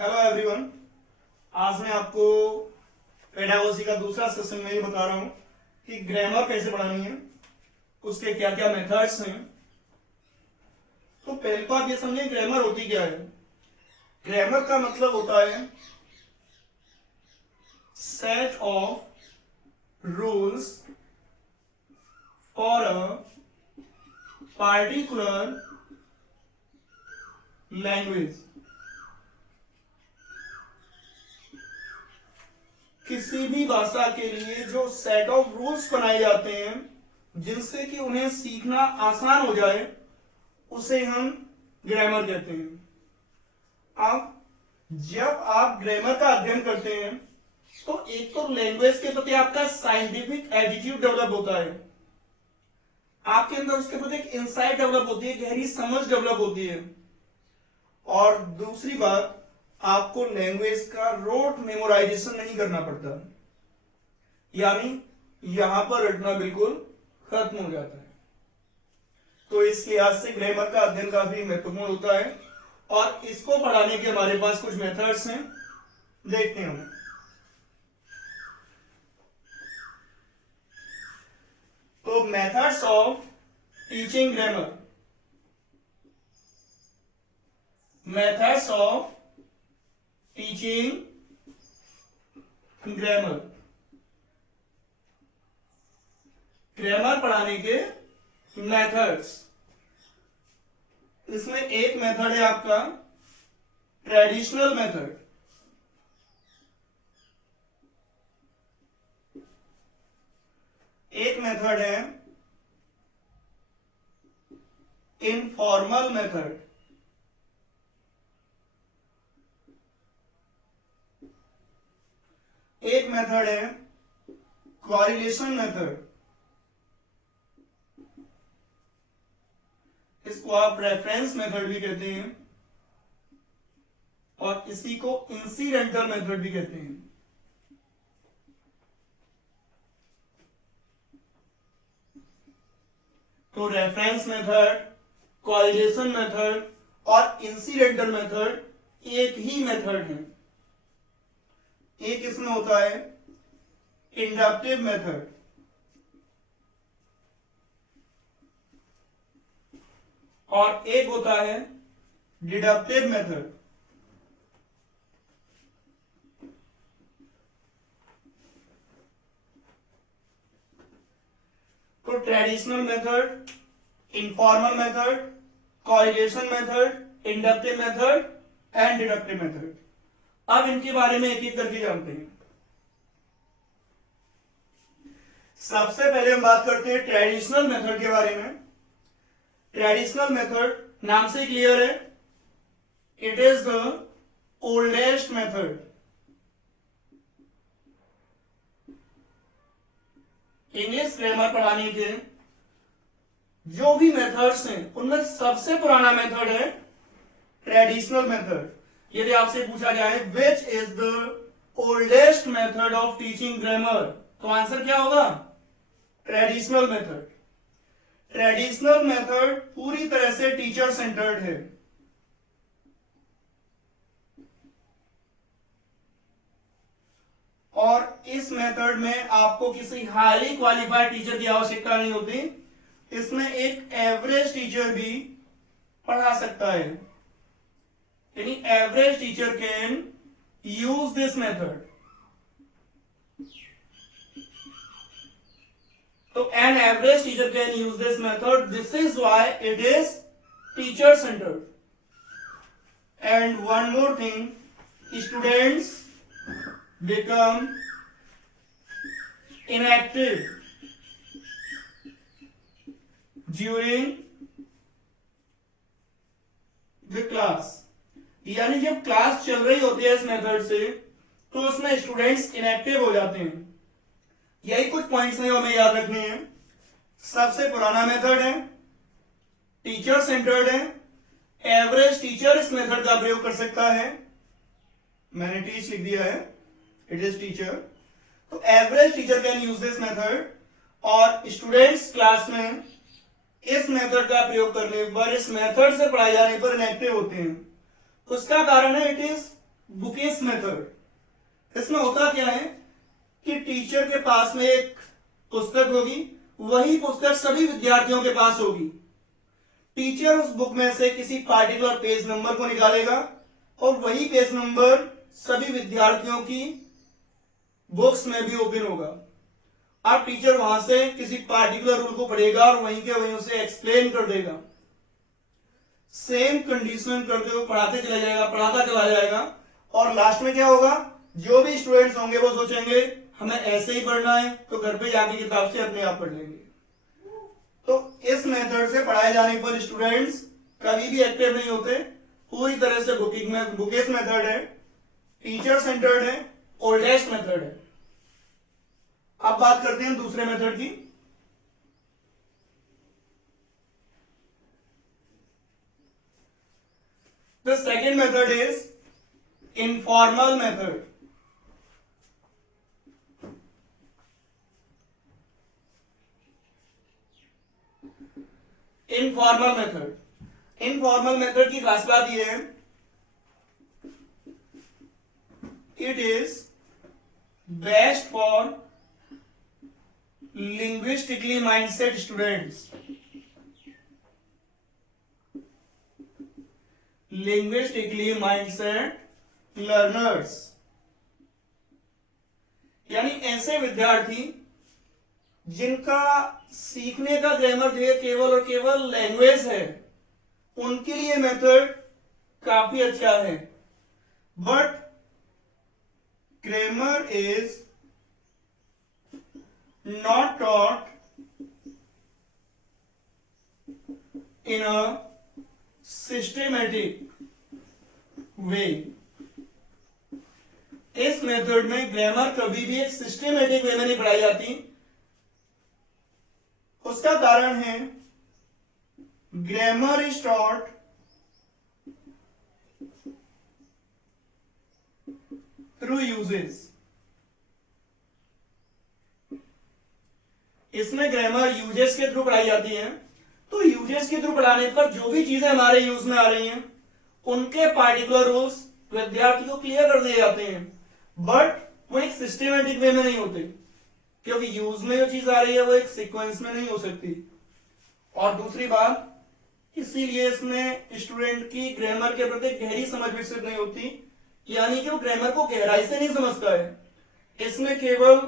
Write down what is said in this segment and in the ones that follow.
Hello everyone. आज मैं आपको पेडागोजी का दूसरा सेशन में ये बता रहा हूँ कि ग्रामर कैसे पढ़ानी है, उसके क्या क्या मेथड्स हैं। तो पहले तो आप ये समझें ग्रामर होती क्या है। ग्रामर का मतलब होता है set of rules for a particular language. किसी भी भाषा के लिए जो सेट ऑफ रूल्स बनाए जाते हैं जिनसे कि उन्हें सीखना आसान हो जाए, उसे हम ग्रामर कहते हैं। अब जब आप ग्रामर का अध्ययन करते हैं तो एक तो लैंग्वेज के प्रति आपका साइंटिफिक एटीट्यूड डेवलप होता है, आपके अंदर उसके प्रति एक इंसाइट डेवलप होती है, गहरी समझ डेवलप होती है। और दूसरी बात, आपको लैंग्वेज का रोट मेमोराइजेशन नहीं करना पड़ता, यानी यहां पर रटना बिल्कुल खत्म हो जाता है। तो इस लिहाज से ग्रामर का अध्ययन काफी महत्वपूर्ण होता है और इसको पढ़ाने के हमारे पास कुछ मेथड्स हैं, देखते हैं हम। तो methods of teaching grammar, methods of teaching grammar, grammar पढ़ाने के मेथड्स। इसमें एक मेथड है आपका ट्रेडिशनल मेथड, एक मेथड है इनफॉर्मल मेथड, एक मेथड है कोरिलेशन मेथड, इसको आप रेफरेंस मेथड भी कहते हैं और इसी को इंसिडेंटल मेथड भी कहते हैं। तो रेफरेंस मेथड, कोरिलेशन मेथड और इंसिडेंटल मेथड एक ही मेथड है। एक इसमें होता है इंडक्टिव मेथड और एक होता है डिडक्टिव मेथड। तो traditional method, informal method, correlation method, inductive method and deductive method. अब इनके बारे में एक एक करके जानते हैं। सबसे पहले हम बात करते हैं ट्रेडिशनल मेथड के बारे में। ट्रेडिशनल मेथड नाम से क्लियर है, it is the oldest method. English grammar पढ़ाने के जो भी मेथड्स हैं उनमें सबसे पुराना मेथड है ट्रेडिशनल मेथड। यदि आपसे पूछा जाए which is the oldest method of teaching grammar, तो आंसर क्या होगा? Traditional method. ट्रेडिशनल मेथड पूरी तरह से टीचर सेंटर्ड है। और इस मेथड में आपको किसी हाईली क्वालिफाइड टीचर की आवश्यकता नहीं होती, इसमें एक एवरेज टीचर भी पढ़ा सकता है, यानी average teacher can use this method. तो an average teacher can use this method, this is why it is teacher centred. And one more thing, students become inactive during the class, यानी जब class चल रही होती है इस method से तो उसमें स्टूडेंट्स इनएक्टिव हो जाते हैं। यही कुछ पॉइंट्स हैं हमें याद रखने हैं। सबसे पुराना मेथड है, टीचर सेंटर्ड है, एवरेज टीचर इस मेथड का प्रयोग कर सकता है। मैंने टीच लिख दिया है, इट इज टीचर। तो average teacher can use this method और स्टूडेंट्स क्लास में इस मेथड का प्रयोग करने पर, इस मेथड से पढ़ाए जाने पर इनएक्टिव होते हैं। उसका कारण है इट इज बुकेस मेथड। इसमें होता क्या है कि टीचर के पास में एक पुस्तक होगी, वही पुस्तक सभी विद्यार्थियों के पास होगी। टीचर उस बुक में से किसी पार्टिकुलर पेज नंबर को निकालेगा और वही पेज नंबर सभी विद्यार्थियों की बुक्स में भी ओपन होगा। अब टीचर वहां से किसी पार्टिकुलर रूल को पढ़ेगा और वहीं के वहीं उसे एक्सप्लेन कर देगा। सेम कंडीशन करते हुए पढ़ाते चला जाएगा, पढ़ाता चला जाएगा, और लास्ट में क्या होगा, जो भी स्टूडेंट्स होंगे वो सोचेंगे हमें ऐसे ही पढ़ना है, तो घर पे जाके किताब से अपने आप पढ़ लेंगे। तो इस मेथड से पढ़ाए जाने पर स्टूडेंट्स कभी भी एक्टिव नहीं होते, पूरी तरह से बुकेस मेथड है, टीचर सेंटर्ड है, ओल्डेस्ट मेथड है। अब बात करते हैं दूसरे मेथड की। The second method is informal method. Informal method. Informal method की खास बात यह है, it is best for linguistically mindset students. Linguistically mindset learners, यानी ऐसे विद्यार्थी जिनका सीखने का ग्रामर जो है केवल और केवल लैंग्वेज है, उनके लिए मेथड काफी अच्छा है। But grammar is not taught in a systematic way. इस मेथड में ग्रामर कभी भी एक सिस्टमेटिक वे में नहीं पढ़ाई जाती। उसका कारण है grammar is taught through uses. इसमें ग्रामर यूजेस के थ्रू पढ़ाई जाती है। तो यूजेस के थ्रू पढ़ाने पर जो भी चीजें हमारे यूज में आ रही हैं, उनके पार्टिकुलर रूल्स विद्यार्थी को क्लियर कर दिए जाते हैं, बट वो एक सिस्टमेटिक वे में नहीं होते, क्योंकि यूज में जो चीज आ रही है वो एक सीक्वेंस में नहीं हो सकती। और दूसरी बात, इसीलिए इसमें स्टूडेंट की ग्रामर के प्रति गहरी समझ विकसित नहीं होती, यानी कि वो ग्रामर को गहराई से नहीं समझता है। इसमें केवल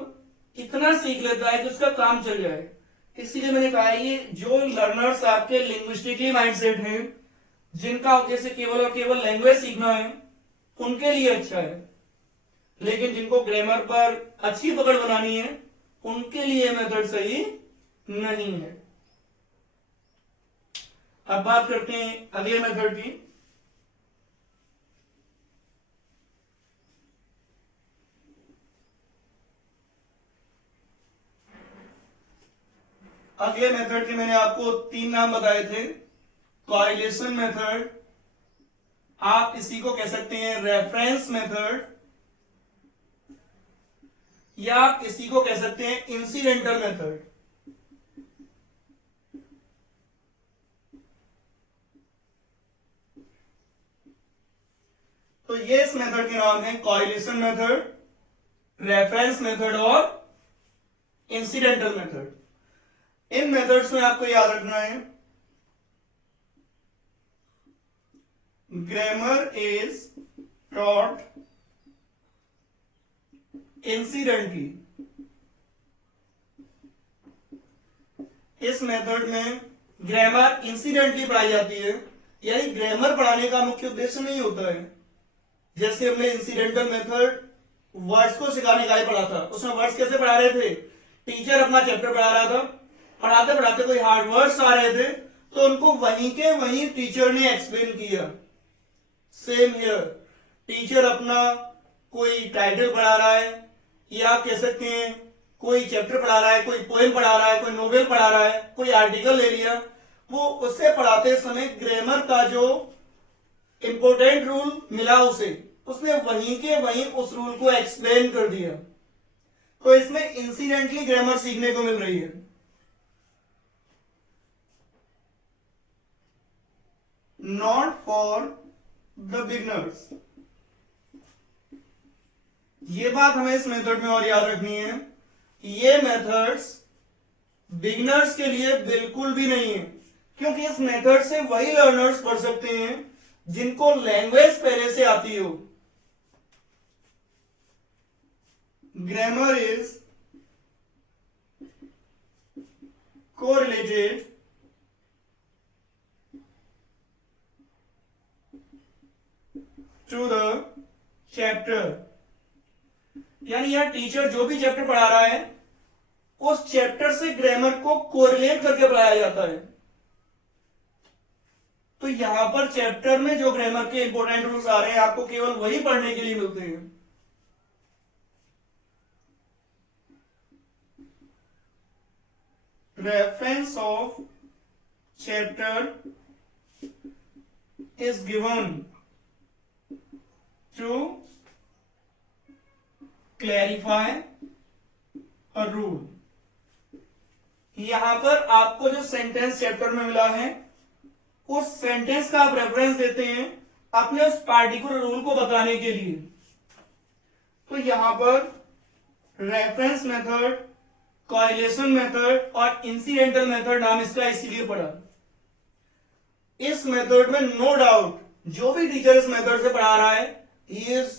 इतना सीख लेता है कि उसका काम चल जाए। इसीलिए मैंने कहा ये जो लर्नर्स आपके लिंग्विस्टिकली माइंडसेट हैं, जिनका उद्देश्य केवल और केवल लैंग्वेज सीखना है, उनके लिए अच्छा है। लेकिन जिनको ग्रामर पर अच्छी पकड़ बनानी है, उनके लिए मेथड सही नहीं है। अब बात करते हैं अगले मेथड की। अगले मेथड के मैंने आपको 3 नाम बताए थे। कॉरिलेशन मेथड, आप इसी को कह सकते हैं रेफरेंस मेथड, या आप इसी को कह सकते हैं इंसिडेंटल मेथड। तो ये इस मेथड के नाम है कॉरिलेशन मेथड, रेफरेंस मेथड और इंसिडेंटल मेथड। इन मेथड्स में आपको याद रखना है, ग्रामर इज टॉट इंसिडेंटली। इस मेथड में ग्रामर इंसिडेंटली पढ़ाई जाती है, यानी ग्रामर पढ़ाने का मुख्य उद्देश्य नहीं होता है। जैसे हमने इंसिडेंटल मेथड वर्ड्स को सिखाने का ही पढ़ा था, उसमें वर्ड्स कैसे पढ़ा रहे थे, टीचर अपना चैप्टर पढ़ा रहा था, पढ़ाते पढ़ाते कोई हार्ड वर्ड्स आ रहे थे तो उनको वहीं के वहीं टीचर ने एक्सप्लेन किया। सेम हियर, टीचर अपना कोई टाइटल पढ़ा रहा है, या आप कह सकते हैं कोई चैप्टर पढ़ा रहा है, कोई पोएम पढ़ा रहा है, कोई नोवेल पढ़ा रहा है, कोई आर्टिकल ले लिया, वो उससे पढ़ाते समय ग्रामर का जो इंपॉर्टेंट रूल मिला उसने वहीं के वहीं उस रूल को एक्सप्लेन कर दिया। तो इसमें इंसिडेंटली ग्रामर सीखने को मिल रही है। Not for the beginners. ये बात हमें इस मेथड में और याद रखनी है, ये मेथड्स बिगिनर्स के लिए बिल्कुल भी नहीं है, क्योंकि इस मेथड से वही लर्नर्स पढ़ सकते हैं जिनको लैंग्वेज पहले से आती हो। Grammar is correlated to the chapter, यानी यह टीचर जो भी चैप्टर पढ़ा रहा है उस चैप्टर से ग्रामर को कोरिलेट करके पढ़ाया जाता है। तो यहां पर चैप्टर में जो ग्रामर के इंपॉर्टेंट रूल्स आ रहे हैं आपको केवल वही पढ़ने के लिए मिलते हैं। Reference of chapter is given to clarify a rule. यहां पर आपको जो सेंटेंस चैप्टर में मिला है उस सेंटेंस का आप रेफरेंस देते हैं अपने उस पार्टिकुलर रूल को बताने के लिए। तो यहां पर रेफरेंस मेथड, कोरिलेशन मेथड और इंसिडेंटल मेथड नाम इसका इसीलिए पड़ा। इस मेथड में नो डाउट जो भी टीचर इस मेथड से पढ़ा रहा है he is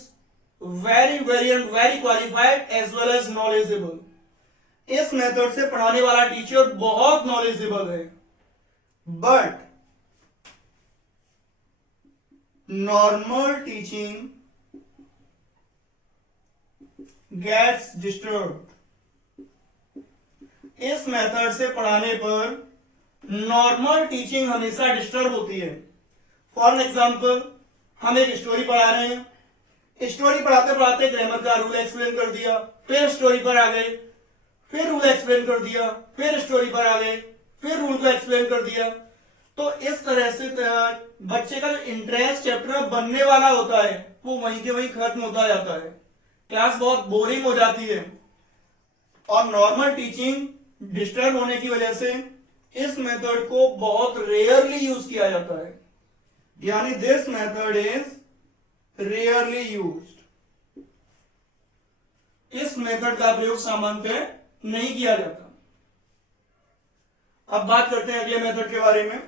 very very and very qualified as well as knowledgeable. इस मेथड से पढ़ाने वाला टीचर बहुत नॉलेजेबल है, but normal teaching gets disturb. इस मेथड से पढ़ाने पर नॉर्मल टीचिंग हमेशा डिस्टर्ब होती है। फॉर एग्जाम्पल हम एक स्टोरी पढ़ा रहे हैं, स्टोरी पढ़ाते पढ़ाते ग्रामर का रूल एक्सप्लेन कर दिया, फिर स्टोरी पर आ गए, फिर रूल एक्सप्लेन कर दिया, फिर स्टोरी पर आ गए, फिर रूल को एक्सप्लेन कर दिया। तो इस तरह से बच्चे का जो इंटरेस्ट चैप्टर में बनने वाला होता है वो वहीं के वहीं खत्म होता जाता है, क्लास बहुत बोरिंग हो जाती है। और नॉर्मल टीचिंग डिस्टर्ब होने की वजह से इस मेथड को बहुत रेयरली यूज किया जाता है, यानी this method is rarely used. इस मेथड का प्रयोग सामान्यतः नहीं किया जाता। अब बात करते हैं अगले मेथड के बारे में।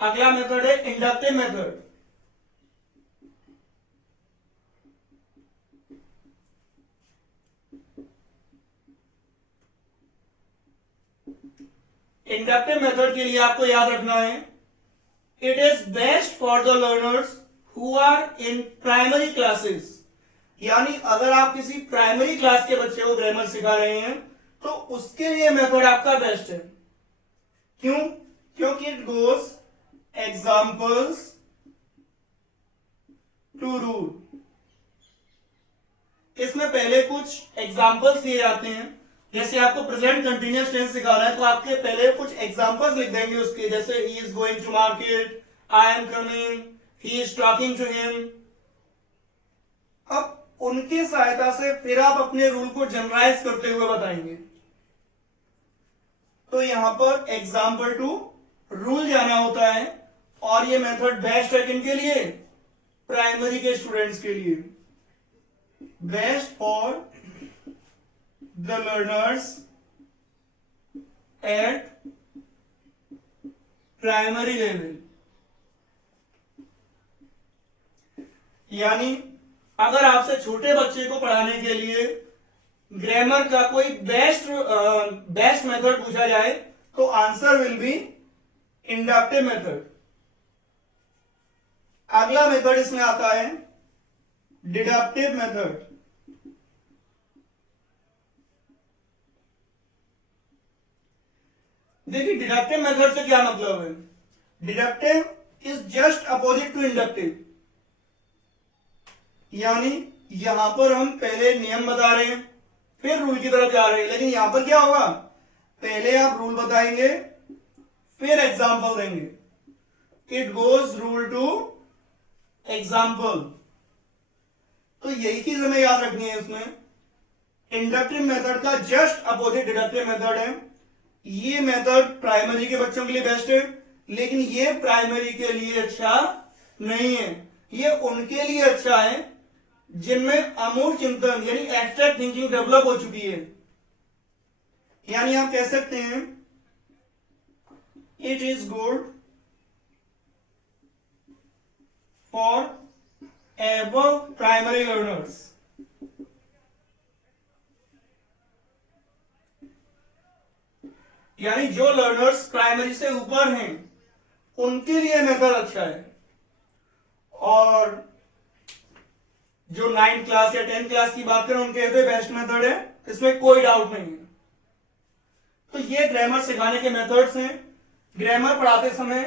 अगला मेथड है इंडक्टिव मेथड। इंडक्टिव मेथड के लिए आपको याद रखना है it is best for the learners who are in primary classes. यानी अगर आप किसी प्राइमरी क्लास के बच्चे को ग्रामर सिखा रहे हैं तो उसके लिए मेथड आपका बेस्ट है। क्यों? क्योंकि it goes examples to rule. इसमें पहले कुछ एग्जाम्पल्स दिए जाते हैं, जैसे आपको प्रेजेंट कंटिन्यूअस टेंस सिखाना है तो आपके पहले कुछ एग्जांपल्स लिख देंगे उसके, जैसे he is going to market, I am coming, he is talking to him. अब उनकी सहायता से फिर आप अपने रूल को जनरलाइज करते हुए बताएंगे। तो यहां पर एग्जाम्पल टू रूल जाना होता है, और ये मेथड बेस्ट है किनके लिए? प्राइमरी के स्टूडेंट्स के लिए। Best for the learners at primary level। यानी अगर आपसे छोटे बच्चे को पढ़ाने के लिए ग्रामर का कोई बेस्ट मेथड पूछा जाए तो answer will be inductive method. अगला मेथड इसमें आता है डिडक्टिव मेथड। देखिए डिडक्टिव मेथड से क्या मतलब है? Deductive is just opposite to inductive. यानी यहां पर हम पहले नियम बता रहे हैं फिर रूल की तरफ जा रहे हैं, लेकिन यहां पर क्या होगा? पहले आप रूल बताएंगे फिर एग्जाम्पल देंगे। It goes rule to example. तो यही चीज हमें याद रखनी है इसमें। इंडक्टिव मेथड का जस्ट अपोजिट डिडक्टिव मेथड है। ये मेथड प्राइमरी के बच्चों के लिए बेस्ट है, लेकिन ये प्राइमरी के लिए अच्छा नहीं है। ये उनके लिए अच्छा है जिनमें अमूल चिंतन यानी एब्स्ट्रैक्ट थिंकिंग डेवलप हो चुकी है। यानी आप कह सकते हैं it is good for above primary learners. यानी जो लर्नर्स प्राइमरी से ऊपर हैं उनके लिए मेथड अच्छा है, और जो 9th क्लास या 10th क्लास की बात करें उनके लिए बेस्ट मेथड है, इसमें कोई डाउट नहीं है। तो ये ग्रामर सिखाने के मेथड्स हैं। ग्रामर पढ़ाते समय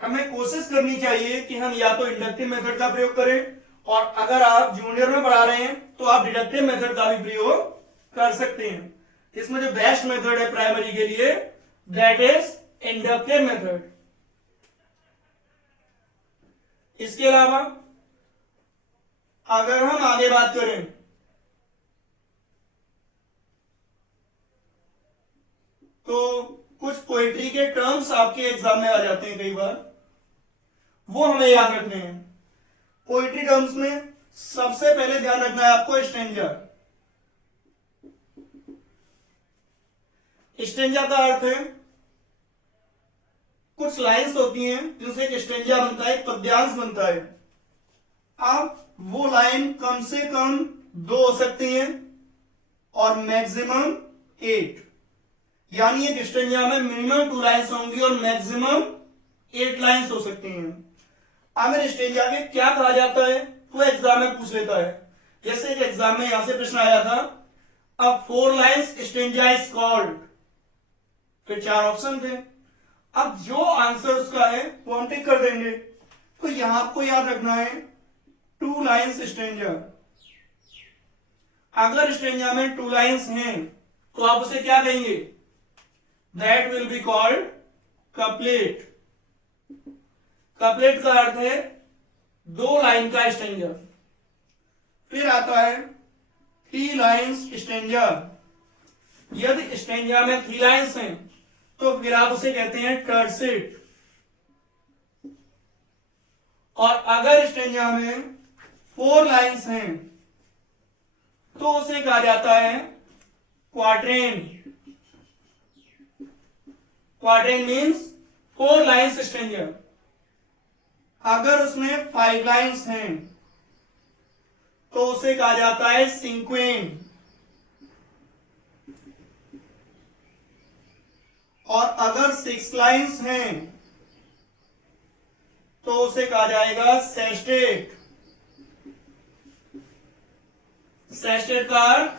हमें कोशिश करनी चाहिए कि हम या तो इंडक्टिव मेथड का प्रयोग करें, और अगर आप जूनियर में पढ़ा रहे हैं तो आप डिडक्टिव मेथड का भी प्रयोग कर सकते हैं। इसमें जो बेस्ट मेथड है प्राइमरी के लिए दैट इज इंडक्टिव मेथड। इसके अलावा अगर हम आगे बात करें तो कुछ पोएट्री के टर्म्स आपके एग्जाम में आ जाते हैं कई बार, वो हमें याद रखने हैं। पोएट्री टर्म्स में सबसे पहले ध्यान रखना है आपको स्टेंजा। स्टेंजा का अर्थ है कुछ लाइंस होती हैं जिनसे एक स्टेंजा बनता है, एक पद्यांश बनता है। अब वो लाइन कम से कम 2 हो सकती हैं और मैक्सिमम 8। यानी एक स्टेंजा में मिनिमम 2 लाइन्स होंगी और मैक्सिमम 8 लाइन्स हो सकती हैं। अगर स्टेंजा के क्या कहा जाता है तो एग्जाम में पूछ लेता है। जैसे एक एग्जाम में यहां से प्रश्न आया था, अब 4 लाइन्स स्टेंजा इज कॉल्ड, फिर 4 ऑप्शन थे। अब जो आंसर उसका है वो हम टिक कर देंगे। तो यहां आपको याद रखना है 2 लाइन्स स्टेंजा। अगर स्टेंजा में 2 लाइन्स हैं तो आप उसे क्या कहेंगे? That will be called couplet. Couplet का अर्थ है 2 लाइन का स्टेंजा। फिर आता है 3 लाइन्स स्टेंजा। यदि स्टेंजा में 3 लाइन्स हैं तो फिर आप उसे कहते हैं टर्सेट। और अगर स्टेंजा में 4 लाइन्स हैं तो उसे कहा जाता है क्वार्टेन। क्वार्टेन मीन्स 4 लाइन्स स्टेंजा। अगर उसमें 5 लाइन्स हैं तो उसे कहा जाता है सिंक्वेन। और अगर 6 लाइन्स हैं तो उसे कहा जाएगा सेस्टेट। सेस्टेट का अर्थ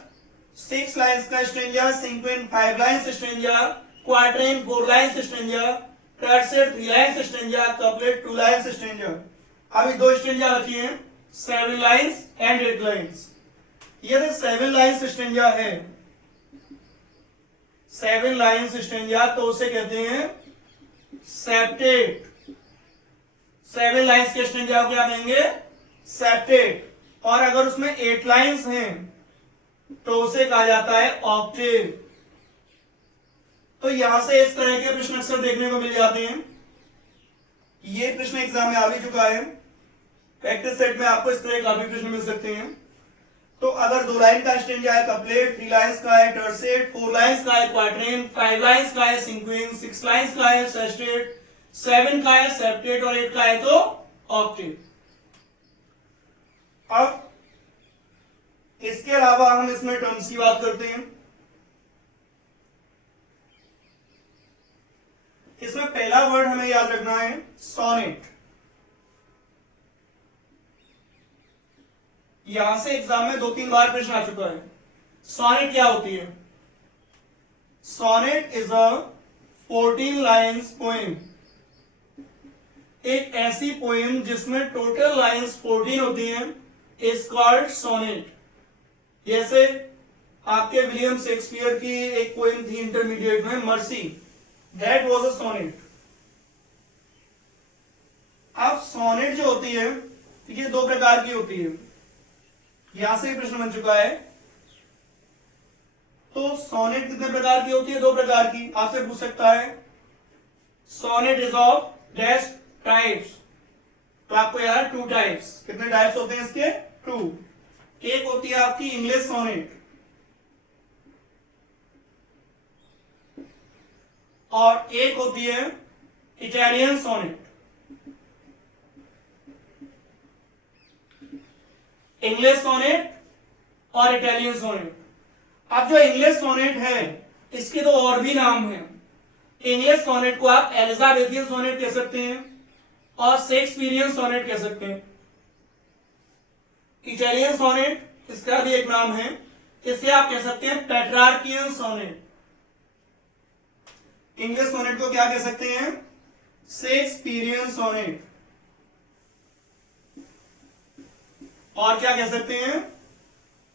6 लाइन्स का stanza, cinquain 5 lines stanza, quatrain 4 lines stanza, tercet 3 lines stanza, couplet 2 lines stanza. अभी 2 स्टेंजा बची हैं, 7 लाइन्स एंड 8 लाइन्स। यदि 7 लाइन्स स्टेंजा है, 7 लाइन्स स्टेंजा, तो उसे कहते हैं सेप्टेट। 7 लाइन्स के स्टेंजा को क्या कहेंगे? सेप्टेट। और अगर उसमें 8 लाइन्स हैं तो उसे कहा जाता है ऑक्टेव। तो यहां से इस तरह के प्रश्न अक्सर देखने को मिल जाते हैं। ये प्रश्न एग्जाम में आ भी चुका है। प्रैक्टिस सेट में आपको इस तरह काफी प्रश्न मिल सकते हैं। तो अगर 2 लाइन का स्टेंजा है कपलेट, 3 लाइन्स का है टर्सेट, 4 लाइन्स का है क्वार्टेन, 5 लाइन्स का है सिंक्वेन, 6 लाइन्स का है सेस्टेट, 7 का है सेप्टेट और 8 का है तो ऑक्टेव। अब इसके अलावा हम इसमें टर्म्स की बात करते हैं। इसमें पहला वर्ड हमें याद रखना है सोनेट। यहां से एग्जाम में 2-3 बार प्रश्न आ चुका है। सोनेट क्या होती है? Sonnet is a 14 lines poem. एक ऐसी पोएम जिसमें टोटल लाइन्स 14 होती हैं इज कॉल्ड सोनेट। जैसे आपके विलियम शेक्सपियर की एक पोएम थी इंटरमीडिएट में, mercy, that was a sonnet. अब सोनेट जो होती है ये 2 प्रकार की होती है। यहां से प्रश्न बन चुका है तो सोनेट कितने प्रकार की होती है? 2 प्रकार की। आपसे पूछ सकता है sonnet is of dash types, तो आपको यार 2 टाइप्स। कितने टाइप्स होते हैं इसके? 2। एक होती है आपकी इंग्लिश सोनेट और एक होती है इटालियन सोनेट। इंग्लिश सोनेट और इटालियन सोनेट। अब जो इंग्लिश सोनेट है इसके तो और भी नाम हैं। इंग्लिश सोनेट को आप एलिजाबेथियन सोनेट कह सकते हैं और शेक्सपियरियन सोनेट कह सकते हैं। इटालियन सोनेट इसका भी एक नाम है, इसे आप कह सकते हैं पेट्रार्कियन सोनेट। इंग्लिश सोनेट को क्या कह सकते हैं? Shakespearean sonnet. और क्या कह सकते हैं?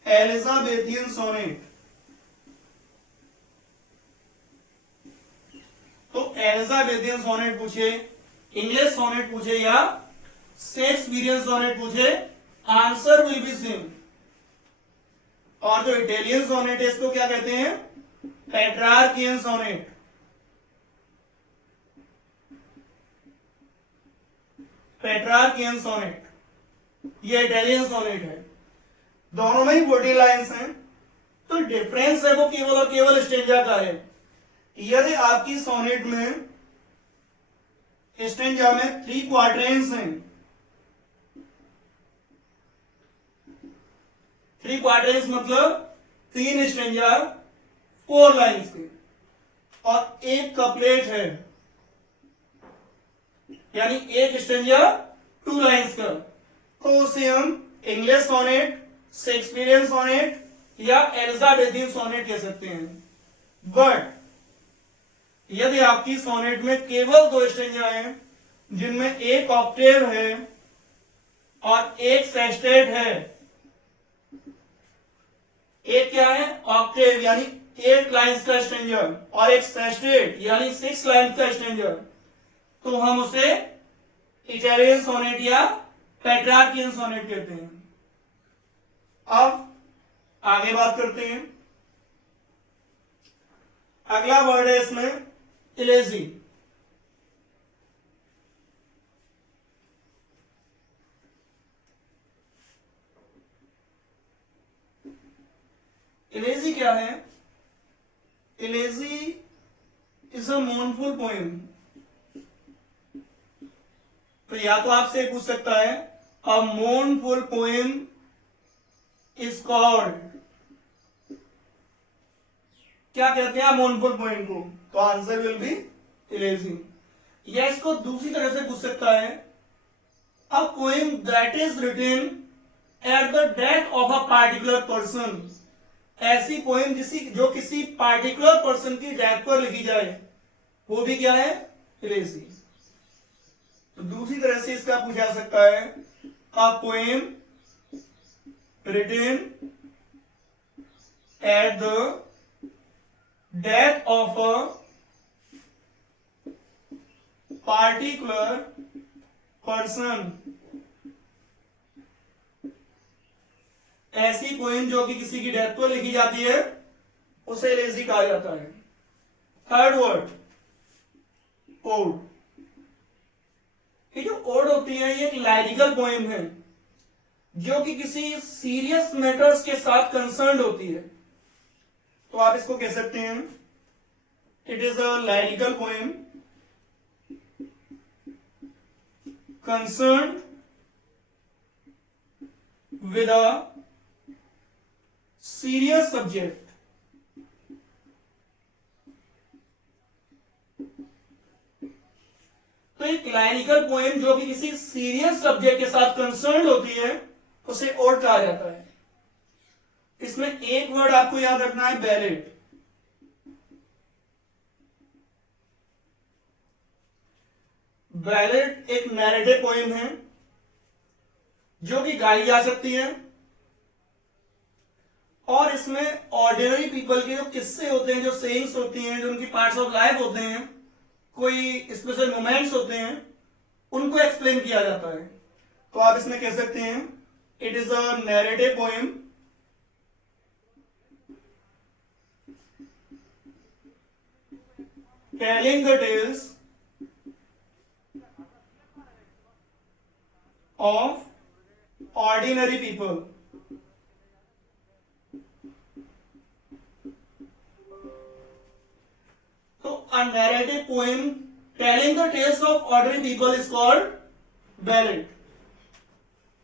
Elizabethan sonnet. तो एलिजाबेथियन सोनेट पूछे, इंग्लिश सोनेट पूछे या शेक्सपियरियन सोनेट पूछे, आंसर विल बी सेम। और जो इटालियन सोनेट है इसको क्या कहते हैं? Petrarchan sonnet. पेट्रार्कियन सोनेट ये इटालियन सोनेट है। दोनों में ही 40 लाइन्स हैं। तो डिफरेंस है वो केवल और केवल स्टेंजा का है। यदि आपकी सोनेट में स्टेंजा में 3 क्वाड्रेंट्स हैं, 3 क्वाड्रेंट्स मतलब 3 स्टेंजा 4 लाइन्स के और एक कपलेट है, यानी एक स्टेंजा 2 लाइन्स का, तो उसे हम इंग्लिश सोनेट, शेक्सपियरियन सोनेट या एलिजाबेथियन सोनेट कह सकते हैं। बट यदि आपकी सोनेट में केवल 2 स्टेंजा हैं जिनमें एक ऑक्टेव है और एक सेस्टेट है, एक क्या है? ऑक्टेव यानी 8 लाइन्स का स्टेंजा और एक सेस्टेट यानी 6 लाइन्स का स्टेंजा, तो हम उसे इटालियन सोनेट या पेट्रार्कियन सोनेट कहते हैं। अब आगे बात करते हैं। अगला वर्ड है इसमें इलेजी। इलेजी क्या है? Elegy is a mournful poem. तो या तो आपसे पूछ सकता है अ mournful poem is called, क्या कहते हैं mournful poem को? तो आंसर विल बी इलेजी। या इसको दूसरी तरह से पूछ सकता है a poem that is written at the death of a particular person. ऐसी पोएम जो किसी पार्टिकुलर पर्सन की डेथ पर लिखी जाए, वो भी क्या है? इलेजी। तो दूसरी तरह से इसका पूछा जा सकता है a poem written at the death of a particular person. ऐसी पोएम जो कि किसी की डेथ पर लिखी जाती है उसे इलेजी कहा जाता है। Third word ode. ये जो ओड होती है ये एक लाइरिकल पोएम है जो कि किसी सीरियस मैटर्स के साथ कंसर्न्ड होती है। तो आप इसको कह सकते हैं it is a lyrical poem concerned with a serious subject. तो एक लाइरिकल पोएम जो कि किसी सीरियस सब्जेक्ट के साथ कंसर्न्ड होती है उसे ओड कहा जाता है। इसमें एक वर्ड आपको याद रखना है, बैलेट। बैलेट एक नैरेटिव पोएम है जो कि गाई जा सकती है और इसमें ऑर्डिनरी पीपल के जो किस्से होते हैं, जो सेइंग्स होती हैं, जो उनकी पार्ट्स ऑफ लाइफ होते हैं, कोई स्पेशल मोमेंट्स होते हैं, उनको एक्सप्लेन किया जाता है। तो आप इसमें कह सकते हैं it is a narrative poem telling the tales of ordinary people. तो a narrative poem telling the tales of ordinary people is called ballad.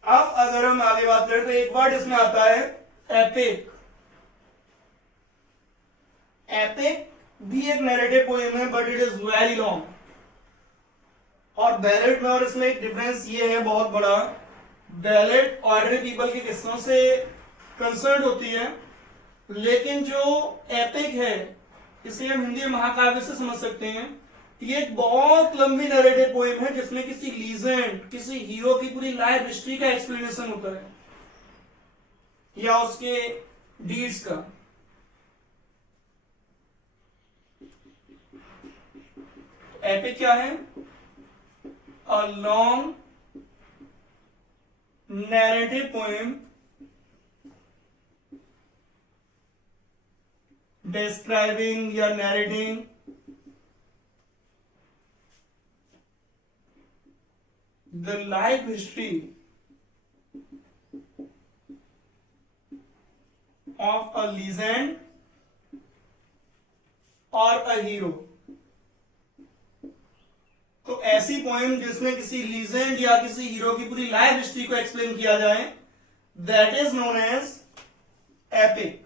अब अगर हम आगे बात करें तो एक वर्ड इसमें आता है एपिक। एपिक भी एक नैरेटिव पोएम है but it is very long. और बैलेड में और इसमें एक डिफरेंस ये है बहुत बड़ा, बैलेड ऑर्डिनरी पीपल के किस्सों से कंसर्न होती है, लेकिन जो एपिक है इसे हम हिंदी महाकाव्य से समझ सकते हैं। ये एक बहुत लंबी नैरेटिव पोएम है जिसमें किसी लीजेंड, किसी हीरो की पूरी लाइफ हिस्ट्री का एक्सप्लेनेशन होता है या उसके डीड्स का। एपिक क्या है? A long narrative poem describing या narrating the life history of a legend or a hero। तो ऐसी पोएम जिसमें किसी लीजेंड या किसी हीरो की पूरी लाइफ हिस्ट्री को एक्सप्लेन किया जाए, that is known as epic.